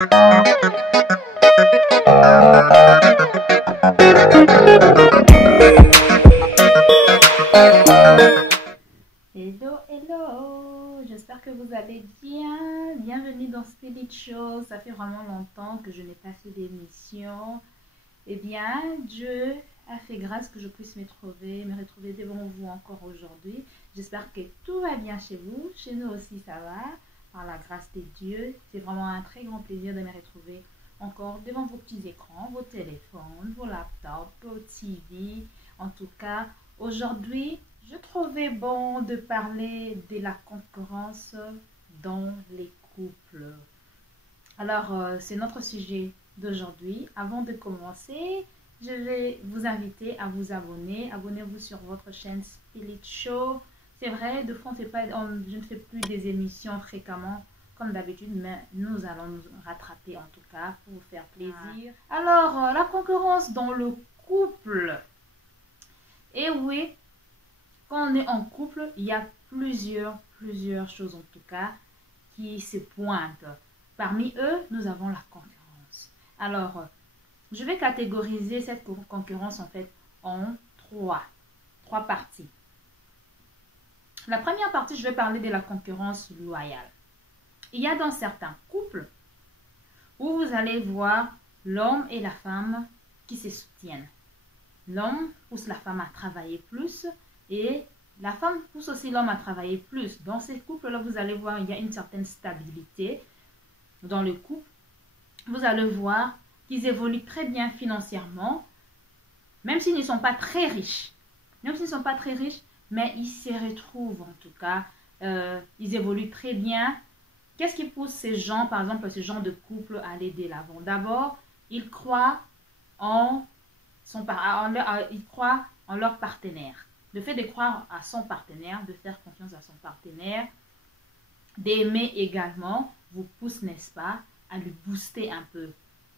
Hello, hello, j'espère que vous allez bien. Bienvenue dans Spirit Show. Ça fait vraiment longtemps que je n'ai pas fait d'émission. Eh bien, Dieu a fait grâce que je puisse me retrouver devant vous encore aujourd'hui. J'espère que tout va bien chez vous. Chez nous aussi, ça va. Par la grâce de Dieu, c'est vraiment un très grand plaisir de me retrouver encore devant vos petits écrans, vos téléphones, vos laptops, vos TV. En tout cas, aujourd'hui, je trouvais bon de parler de la concurrence dans les couples. Alors, c'est notre sujet d'aujourd'hui. Avant de commencer, je vais vous inviter à vous abonner. Abonnez-vous sur votre chaîne Spirit Show. C'est vrai, de fond, je ne fais plus des émissions fréquemment comme d'habitude, mais nous allons nous rattraper en tout cas pour vous faire plaisir. Alors, la concurrence dans le couple. Et oui, quand on est en couple, il y a plusieurs choses en tout cas qui se pointent. Parmi eux, nous avons la concurrence. Alors, je vais catégoriser cette concurrence en fait en trois parties. La première partie, je vais parler de la concurrence loyale. Il y a dans certains couples où vous allez voir l'homme et la femme qui se soutiennent. L'homme pousse la femme à travailler plus et la femme pousse aussi l'homme à travailler plus. Dans ces couples-là, vous allez voir, il y a une certaine stabilité dans le couple. Vous allez voir qu'ils évoluent très bien financièrement, même s'ils ne sont pas très riches. Mais ils se retrouvent en tout cas. Ils évoluent très bien. Qu'est-ce qui pousse ces gens, par exemple, ce genre de couple à aller de l'avant? D'abord, ils croient en leur partenaire. Le fait de croire à son partenaire, de faire confiance à son partenaire, d'aimer également, vous pousse, n'est-ce pas, à lui booster un peu.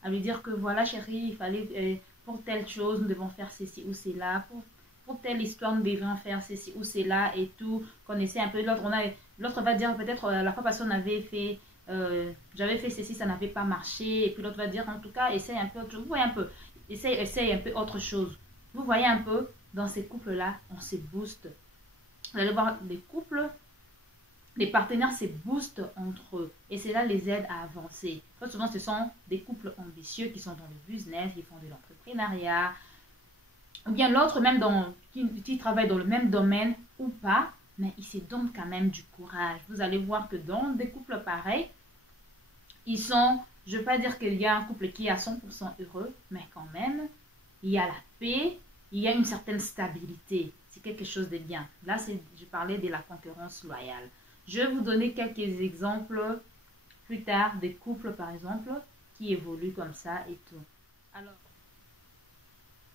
À lui dire que voilà, chérie, il fallait, pour telle chose, nous devons faire ceci ou cela. Pour telle histoire, nous devons faire ceci ou cela et tout. Connaissez un peu l'autre. L'autre va dire peut-être la fois passée, j'avais fait ceci, ça n'avait pas marché. Et puis l'autre va dire en tout cas, essaye un peu autre chose. Vous voyez un peu. Essaye un peu autre chose. Vous voyez un peu, dans ces couples-là, on se booste. Vous allez voir les couples, les partenaires se boostent entre eux. Et cela les aide à avancer. Très souvent, ce sont des couples ambitieux qui sont dans le business, qui font de l'entrepreneuriat. Ou bien l'autre même qui travaille dans le même domaine ou pas, mais il se donne quand même du courage. Vous allez voir que dans des couples pareils, je ne veux pas dire qu'il y a un couple qui est à 100% heureux, mais quand même, il y a la paix, il y a une certaine stabilité. C'est quelque chose de bien. Là, je parlais de la concurrence loyale. Je vais vous donner quelques exemples plus tard des couples, par exemple, qui évoluent comme ça et tout. Alors,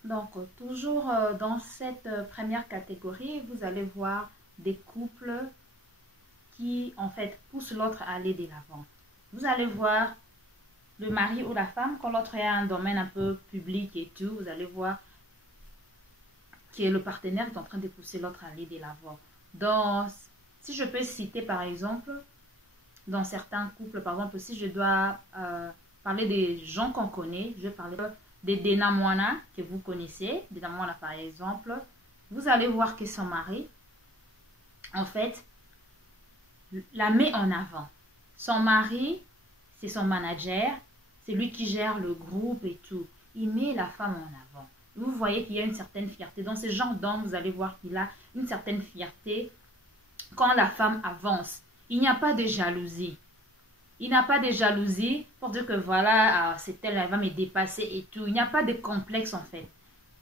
donc, toujours dans cette première catégorie, vous allez voir des couples qui, en fait, poussent l'autre à aller de l'avant. Vous allez voir le mari ou la femme, quand l'autre est un domaine un peu public et tout, vous allez voir que le partenaire est en train de pousser l'autre à aller de l'avant. Si je peux citer par exemple, dans certains couples, par exemple, si je dois parler des gens qu'on connaît, je vais parler de Dena Moana, que vous connaissez. Dena Moana par exemple, vous allez voir que son mari, en fait, la met en avant. Son mari, c'est son manager, c'est lui qui gère le groupe et tout. Il met la femme en avant. Vous voyez qu'il y a une certaine fierté. Dans ce genre d'homme, vous allez voir qu'il a une certaine fierté quand la femme avance. Il n'y a pas de jalousie. Il n'a pas de jalousie pour dire que voilà, c'est elle, elle va me dépasser et tout. Il n'y a pas de complexe en fait.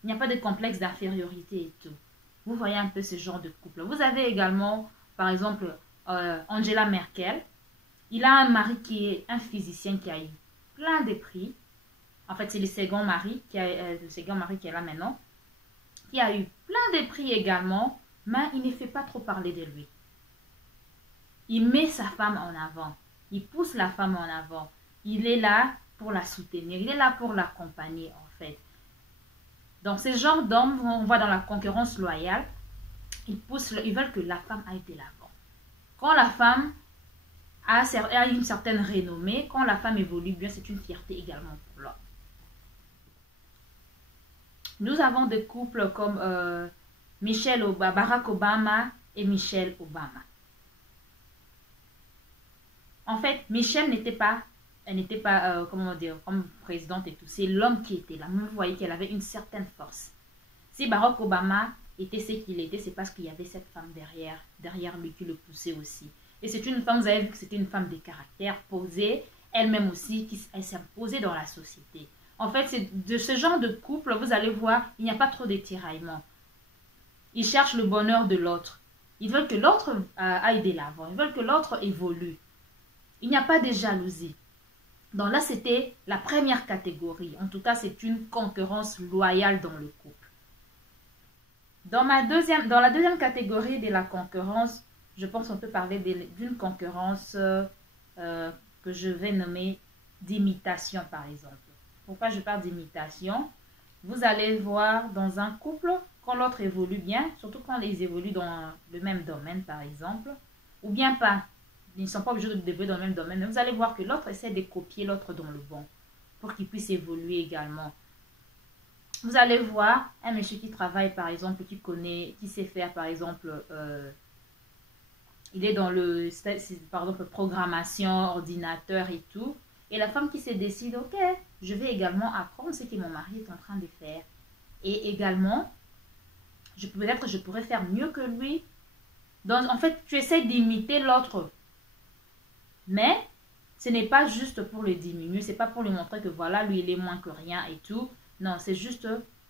Il n'y a pas de complexe d'infériorité et tout. Vous voyez un peu ce genre de couple. Vous avez également, par exemple, Angela Merkel. Il a un mari qui est un physicien qui a eu plein de prix. En fait, c'est le second mari qui est là maintenant. Qui a eu plein de prix également, mais il ne fait pas trop parler de lui. Il met sa femme en avant. Il pousse la femme en avant. Il est là pour la soutenir. Il est là pour l'accompagner, en fait. Dans ce genre d'hommes, on voit dans la concurrence loyale, ils veulent que la femme aille de l'avant. Quand la femme a une certaine renommée. Quand la femme évolue bien, c'est une fierté également pour l'homme. Nous avons des couples comme Barack Obama et Michelle Obama. En fait, Michelle n'était pas, comment dire, comme présidente et tout. C'est l'homme qui était là. Vous voyez qu'elle avait une certaine force. Si Barack Obama était ce qu'il était, c'est parce qu'il y avait cette femme derrière lui qui le poussait aussi. Et c'est une femme, vous avez vu que c'était une femme de caractère, posée, elle-même aussi, elle s'est imposée dans la société. En fait, c'est de ce genre de couple, vous allez voir, il n'y a pas trop de tiraillements. Ils cherchent le bonheur de l'autre. Ils veulent que l'autre aille de l'avant. Ils veulent que l'autre évolue. Il n'y a pas de jalousie. Donc là, c'était la première catégorie. En tout cas, c'est une concurrence loyale dans le couple. Dans la deuxième catégorie de la concurrence, je pense qu'on peut parler d'une concurrence que je vais nommer d'imitation, par exemple. Pourquoi je parle d'imitation? Vous allez voir dans un couple, quand l'autre évolue bien, surtout quand ils évoluent dans le même domaine, par exemple, ou bien pas, ils ne sont pas obligés d'évoluer dans le même domaine, mais vous allez voir que l'autre essaie de copier l'autre dans le bon, pour qu'il puisse évoluer également. Vous allez voir un monsieur qui travaille, par exemple, qui sait faire, par exemple, il est dans par exemple, programmation, ordinateur et tout. Et la femme qui se décide, ok, je vais également apprendre ce que mon mari est en train de faire. Et également, peut-être je pourrais faire mieux que lui. Donc, en fait, tu essaies d'imiter l'autre. Mais ce n'est pas juste pour le diminuer, c'est pas pour lui montrer que voilà, lui, il est moins que rien et tout. Non, c'est juste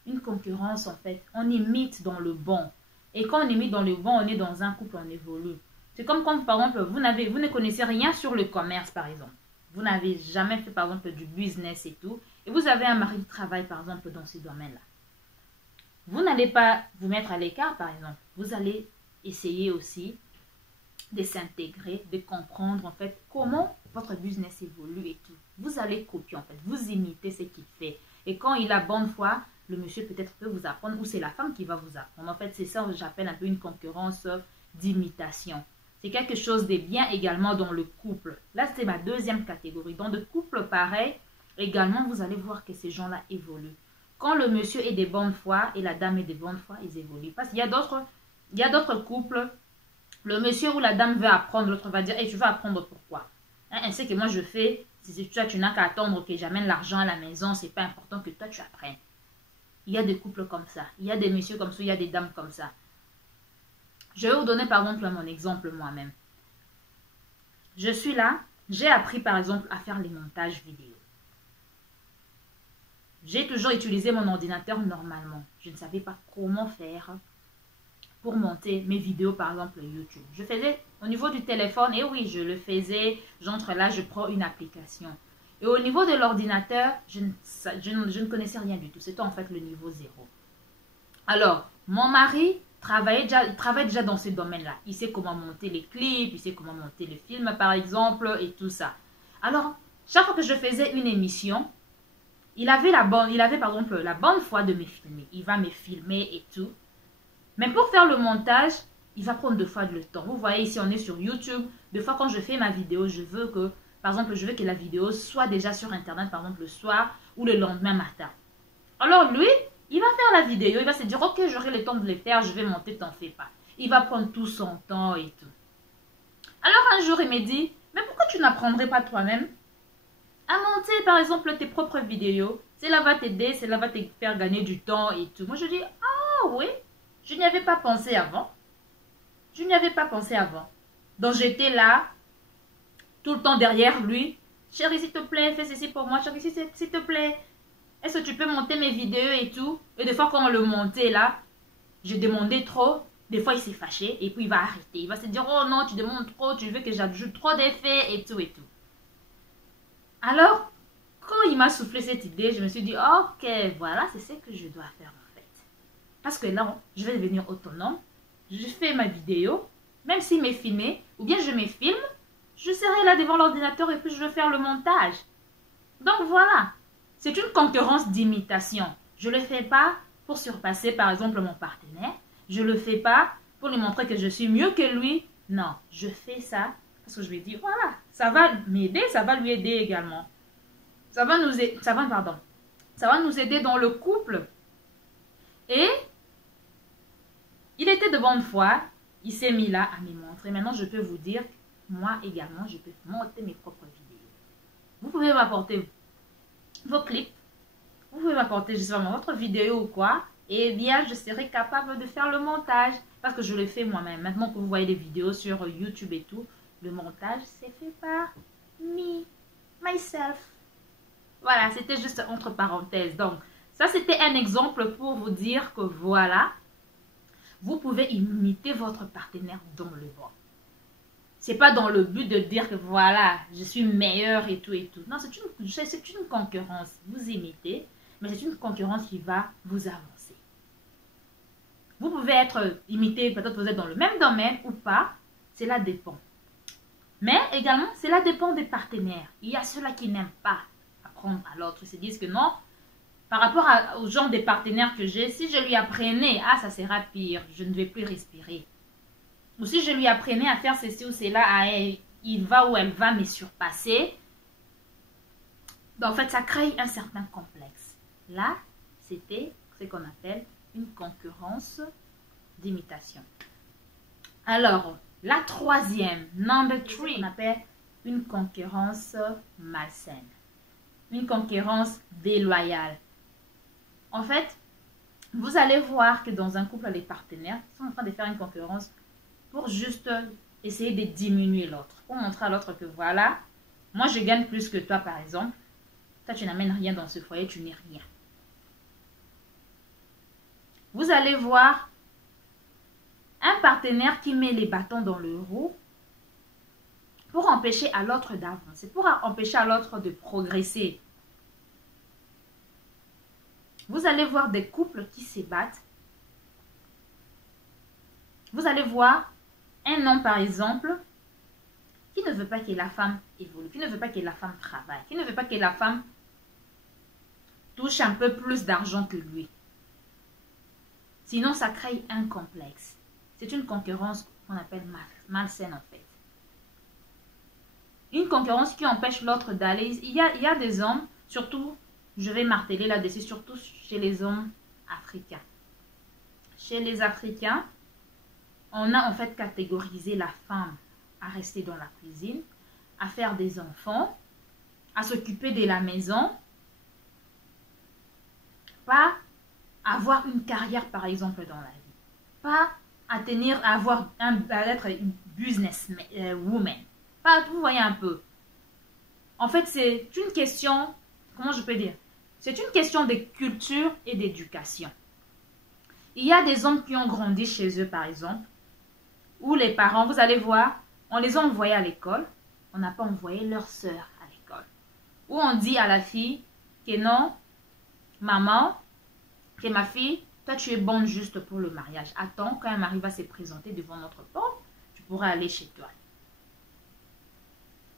une concurrence, en fait. On imite dans le bon. Et quand on imite dans le bon, on est dans un couple, on évolue. C'est comme quand, par exemple, vous ne connaissez rien sur le commerce, par exemple. Vous n'avez jamais fait, par exemple, du business et tout. Et vous avez un mari qui travaille, par exemple, dans ce domaine-là. Vous n'allez pas vous mettre à l'écart, par exemple. Vous allez essayer aussi de s'intégrer, de comprendre, en fait, comment votre business évolue et tout. Vous allez copier, en fait. Vous imitez ce qu'il fait. Et quand il a bonne foi, le monsieur peut-être peut vous apprendre, ou c'est la femme qui va vous apprendre. En fait, c'est ça que j'appelle un peu une concurrence d'imitation. C'est quelque chose de bien également dans le couple. Là, c'est ma deuxième catégorie. Dans le couple, pareil, également, vous allez voir que ces gens-là évoluent. Quand le monsieur est de bonne foi et la dame est de bonne foi, ils évoluent. Parce qu'il y a d'autres couples, le monsieur ou la dame veut apprendre, l'autre va dire, hey, tu veux apprendre pourquoi? Elle sait que moi, je fais, si toi, tu n'as qu'à attendre que j'amène l'argent à la maison, c'est pas important que toi, tu apprennes. Il y a des couples comme ça. Il y a des messieurs comme ça, il y a des dames comme ça. Je vais vous donner par exemple mon exemple moi-même. Je suis là, j'ai appris par exemple à faire les montages vidéo. J'ai toujours utilisé mon ordinateur normalement. Je ne savais pas comment faire pour monter mes vidéos par exemple YouTube. Je faisais au niveau du téléphone, et oui, je le faisais. J'entre là, je prends une application. Et au niveau de l'ordinateur, je ne connaissais rien du tout. C'était en fait le niveau 0. Alors, mon mari travaille déjà dans ce domaine-là. Il sait comment monter les clips, il sait comment monter les films, par exemple, et tout ça. Alors, chaque fois que je faisais une émission, il avait par exemple la bonne foi de me filmer. Il va me filmer et tout. Mais pour faire le montage, il va prendre 2 fois le temps. Vous voyez ici, on est sur YouTube. 2 fois quand je fais ma vidéo, je veux que la vidéo soit déjà sur Internet, par exemple, le soir ou le lendemain matin. Alors lui, il va faire la vidéo, il va se dire, ok, j'aurai le temps de le faire, je vais monter, t'en fais pas. Il va prendre tout son temps et tout. Alors un jour, il me dit, mais pourquoi tu n'apprendrais pas toi-même à monter, par exemple, tes propres vidéos? Cela va t'aider, cela va te faire gagner du temps et tout. Moi, je dis, ah oui, je n'y avais pas pensé avant. Je n'y avais pas pensé avant. Donc, j'étais là, tout le temps derrière lui. Chérie, s'il te plaît, fais ceci pour moi. Chérie, s'il te plaît. Est-ce que tu peux monter mes vidéos et tout? Et des fois, quand on le montait là, je demandais trop. Des fois, il s'est fâché et puis il va arrêter. Il va se dire, oh non, tu demandes trop, tu veux que j'ajoute trop d'effets et tout et tout. Alors, quand il m'a soufflé cette idée, je me suis dit, ok, voilà, c'est ce que je dois faire en fait. Parce que là, je vais devenir autonome. Je fais ma vidéo, même s'il m'est filmé, ou bien je me filme, je serai là devant l'ordinateur et puis je vais faire le montage. Donc voilà. C'est une concurrence d'imitation. Je ne le fais pas pour surpasser, par exemple, mon partenaire. Je ne le fais pas pour lui montrer que je suis mieux que lui. Non, je fais ça parce que je lui dis, voilà, ça va m'aider, ça va lui aider également. Ça va nous aider dans le couple. Et il était de bonne foi, il s'est mis là à me montrer. Maintenant, je peux vous dire, moi également, je peux monter mes propres vidéos. Vous pouvez m'apporter vos clips, vous pouvez m'apporter justement votre vidéo ou quoi, et bien, je serai capable de faire le montage, parce que je le fais moi-même. Maintenant que vous voyez des vidéos sur YouTube et tout, le montage, c'est fait par myself. Voilà, c'était juste entre parenthèses. Donc, ça, c'était un exemple pour vous dire que voilà, vous pouvez imiter votre partenaire dans le bon. C'est pas dans le but de dire que voilà, je suis meilleur et tout et tout. Non, c'est une concurrence. Vous imitez, mais c'est une concurrence qui va vous avancer. Vous pouvez être imité, peut-être vous êtes dans le même domaine ou pas. Cela dépend. Mais également, cela dépend des partenaires. Il y a ceux-là qui n'aiment pas apprendre à l'autre. Ils se disent que non, par rapport au genre de partenaires que j'ai, si je lui apprenais, ah, ça sera pire, je ne vais plus respirer. Ou si je lui apprenais à faire ceci ou cela, ah, il va ou elle va me surpasser. Donc, en fait, ça crée un certain complexe. Là, c'était ce qu'on appelle une concurrence d'imitation. Alors, la troisième, number 3, on appelle une concurrence malsaine. Une concurrence déloyale. En fait, vous allez voir que dans un couple, les partenaires sont en train de faire une concurrence pour juste essayer de diminuer l'autre. Pour montrer à l'autre que voilà, moi je gagne plus que toi par exemple. Toi tu n'amènes rien dans ce foyer, tu n'es rien. Vous allez voir un partenaire qui met les bâtons dans le roue pour empêcher à l'autre d'avancer, pour empêcher à l'autre de progresser. Vous allez voir des couples qui se battent. Vous allez voir un homme, par exemple, qui ne veut pas que la femme évolue, qui ne veut pas que la femme travaille, qui ne veut pas que la femme touche un peu plus d'argent que lui. Sinon, ça crée un complexe. C'est une concurrence qu'on appelle malsaine, en fait. Une concurrence qui empêche l'autre d'aller. Il y a des hommes, surtout, je vais marteler là-dessus, surtout chez les hommes africains. Chez les Africains, on a en fait catégorisé la femme à rester dans la cuisine, à faire des enfants, à s'occuper de la maison, pas avoir une carrière par exemple dans la vie, pas à être une business woman. Pas, vous voyez un peu. En fait, c'est une question, comment je peux dire? C'est une question de culture et d'éducation. Il y a des hommes qui ont grandi chez eux, par exemple, où les parents, vous allez voir, on les a envoyés à l'école, on n'a pas envoyé leur sœur à l'école. Où on dit à la fille que non, maman, que ma fille, toi tu es bonne juste pour le mariage. Attends, quand un mari va se présenter devant notre porte, tu pourras aller chez toi.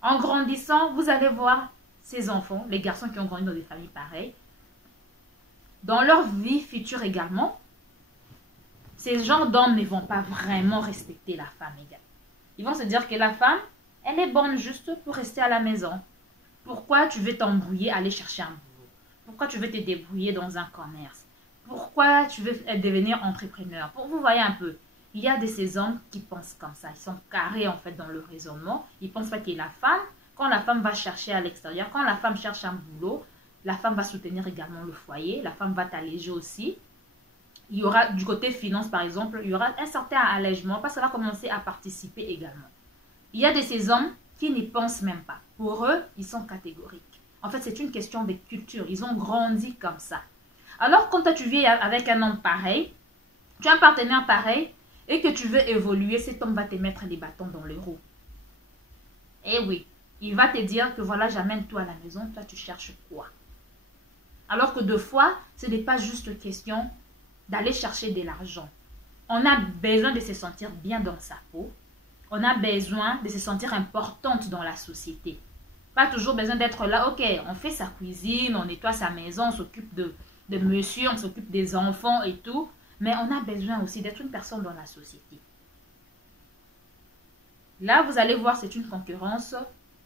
En grandissant, vous allez voir ces enfants, les garçons qui ont grandi dans des familles pareilles, dans leur vie future également, ces genres d'hommes ne vont pas vraiment respecter la femme également. Ils vont se dire que la femme, elle est bonne juste pour rester à la maison. Pourquoi tu veux t'embrouiller, aller chercher un boulot? Pourquoi tu veux te débrouiller dans un commerce? Pourquoi tu veux devenir entrepreneur? Vous voyez un peu, il y a de ces hommes qui pensent comme ça. Ils sont carrés en fait dans le raisonnement. Ils ne pensent pas que la femme, quand la femme va chercher à l'extérieur, quand la femme cherche un boulot, la femme va soutenir également le foyer. La femme va t'alléger aussi. Il y aura du côté finance par exemple, il y aura un certain allègement parce que ça va commencer à participer également. Il y a de ces hommes qui n'y pensent même pas. Pour eux, ils sont catégoriques. En fait, c'est une question de culture. Ils ont grandi comme ça. Alors, quand toi, tu vis avec un homme pareil, tu as un partenaire pareil, et que tu veux évoluer, cet homme va te mettre les bâtons dans les roues. Eh oui, il va te dire que voilà, j'amène tout à la maison, toi, tu cherches quoi? Alors que deux fois, ce n'est pas juste question d'aller chercher de l'argent. On a besoin de se sentir bien dans sa peau. On a besoin de se sentir importante dans la société. Pas toujours besoin d'être là, ok, on fait sa cuisine, on nettoie sa maison, on s'occupe de monsieur, on s'occupe des enfants et tout. Mais on a besoin aussi d'être une personne dans la société. Là, vous allez voir, c'est une concurrence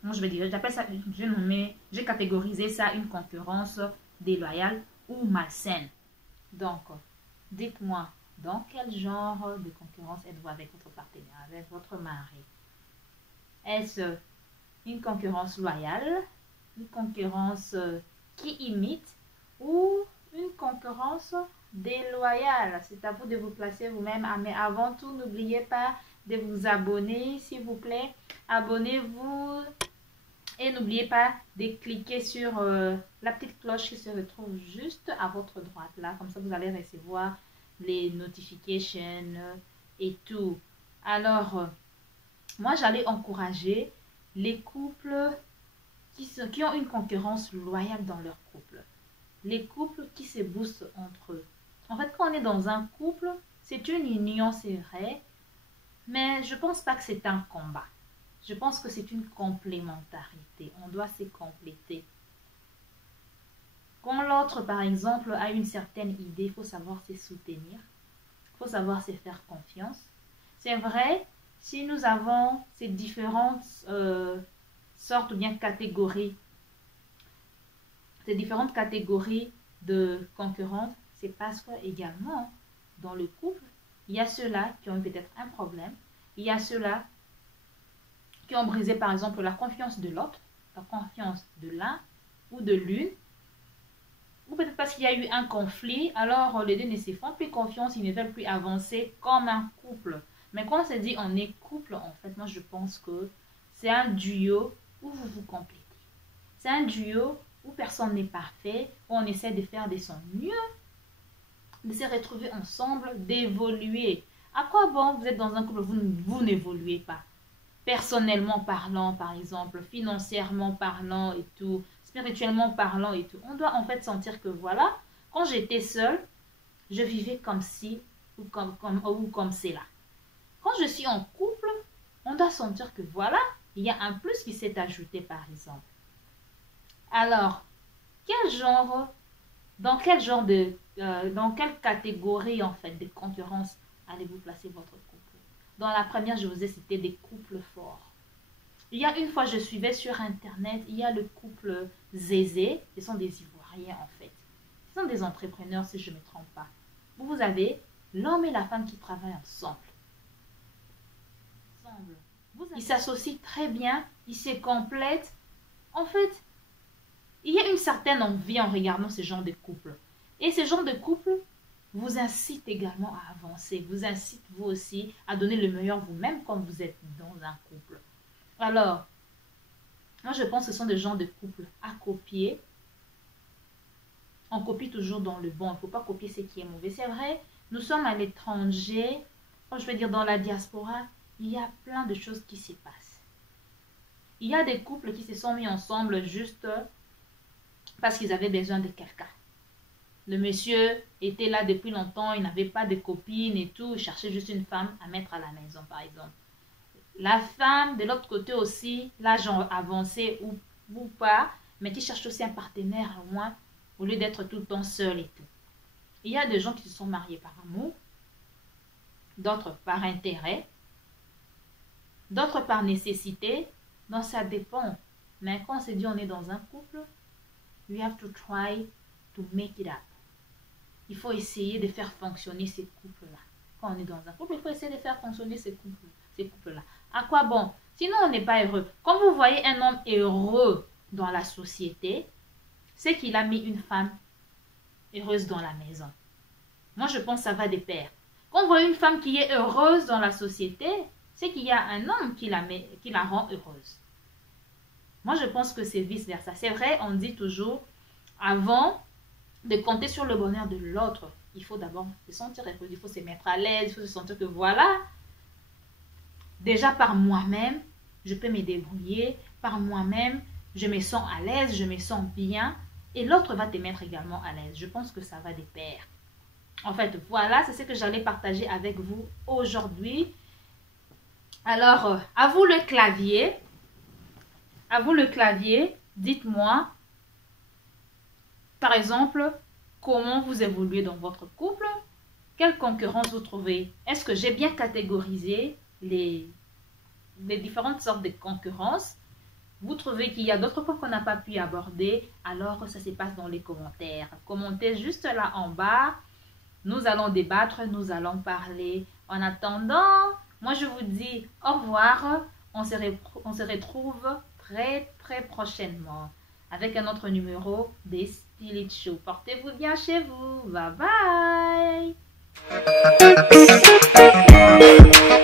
moi je vais dire, j'appelle ça, j'ai catégorisé ça une concurrence déloyale ou malsaine. Donc, dites-moi, dans quel genre de concurrence êtes-vous avec votre partenaire, avec votre mari? Est-ce une concurrence loyale, une concurrence qui imite ou une concurrence déloyale? C'est à vous de vous placer vous-même. Mais avant tout, n'oubliez pas de vous abonner, s'il vous plaît. Abonnez-vous et n'oubliez pas de cliquer sur la petite cloche qui se retrouve juste à votre droite là. Comme ça, vous allez recevoir les notifications et tout. Alors, moi, j'allais encourager les couples qui ont une concurrence loyale dans leur couple. Les couples qui se boostent entre eux. En fait, quand on est dans un couple, c'est une union, c'est vrai, mais je pense pas que c'est un combat. Je pense que c'est une complémentarité. On doit se compléter. Quand l'autre, par exemple, a une certaine idée, il faut savoir se soutenir. Il faut savoir se faire confiance. C'est vrai, si nous avons ces différentes sortes ou bien catégories, ces différentes catégories de concurrence, c'est parce que également, dans le couple, il y a ceux-là qui ont eu peut-être un problème. Il y a ceux-là qui ont brisé, par exemple, la confiance de l'autre, la confiance de l'un ou de l'une. Ou peut-être parce qu'il y a eu un conflit, alors les deux ne se font plus confiance, ils ne veulent plus avancer comme un couple. Mais quand on se dit on est couple, en fait, moi je pense que c'est un duo où vous vous complétez. C'est un duo où personne n'est parfait, où on essaie de faire de son mieux, de se retrouver ensemble, d'évoluer. À quoi bon vous êtes dans un couple, vous n'évoluez pas? Personnellement parlant, par exemple, financièrement parlant et tout, spirituellement parlant et tout. On doit en fait sentir que voilà, quand j'étais seule, je vivais comme ci ou comme cela. Quand je suis en couple, on doit sentir que voilà, il y a un plus qui s'est ajouté par exemple. Alors, dans quelle catégorie en fait de concurrence allez-vous placer votre couple? Dans la première, je vous ai cité des couples forts. Il y a une fois, je suivais sur Internet, il y a le couple Zézé. Ce sont des Ivoiriens en fait. Ce sont des entrepreneurs si je ne me trompe pas. Vous avez l'homme et la femme qui travaillent ensemble. Ils s'associent très bien, ils se complètent. En fait, il y a une certaine envie en regardant ce genre de couple. Et ce genre de couple vous incite également à avancer, vous incite vous aussi à donner le meilleur vous-même quand vous êtes dans un couple. Alors, moi je pense que ce sont des genres de couples à copier. On copie toujours dans le bon, il ne faut pas copier ce qui est mauvais. C'est vrai, nous sommes à l'étranger, je vais dire dans la diaspora, il y a plein de choses qui se passent. Il y a des couples qui se sont mis ensemble juste parce qu'ils avaient besoin de quelqu'un. Le monsieur était là depuis longtemps, il n'avait pas de copine et tout, il cherchait juste une femme à mettre à la maison, par exemple. La femme, de l'autre côté aussi, l'âge avancé ou pas, mais qui cherche aussi un partenaire au moins, au lieu d'être tout le temps seul et tout. Il y a des gens qui se sont mariés par amour, d'autres par intérêt, d'autres par nécessité. Donc ça dépend. Mais quand on se dit on est dans un couple, we have to try to make it up. Il faut essayer de faire fonctionner ces couples-là. Quand on est dans un couple, il faut essayer de faire fonctionner ces couples-là. À quoi bon? Sinon, on n'est pas heureux. Quand vous voyez un homme heureux dans la société, c'est qu'il a mis une femme heureuse dans la maison. Moi, je pense que ça va de pair. Quand on voit une femme qui est heureuse dans la société, c'est qu'il y a un homme qui la rend heureuse. Moi, je pense que c'est vice-versa. C'est vrai, on dit toujours, avant de compter sur le bonheur de l'autre, il faut d'abord se sentir heureux, il faut se mettre à l'aise, il faut se sentir que voilà, déjà par moi-même, je peux me débrouiller, par moi-même, je me sens à l'aise, je me sens bien, et l'autre va te mettre également à l'aise. Je pense que ça va de pair. En fait, voilà, c'est ce que j'allais partager avec vous aujourd'hui. Alors, à vous le clavier. À vous le clavier, dites-moi, par exemple, comment vous évoluez dans votre couple? Quelle concurrence vous trouvez? Est-ce que j'ai bien catégorisé les différentes sortes de concurrence? vous trouvez qu'il y a d'autres points qu'on n'a pas pu aborder, alors ça se passe dans les commentaires. Commentez juste là en bas. Nous allons débattre, nous allons parler. En attendant, moi je vous dis au revoir. On se retrouve très prochainement avec un autre numéro des Spirit Show. Portez-vous bien chez vous. Bye bye.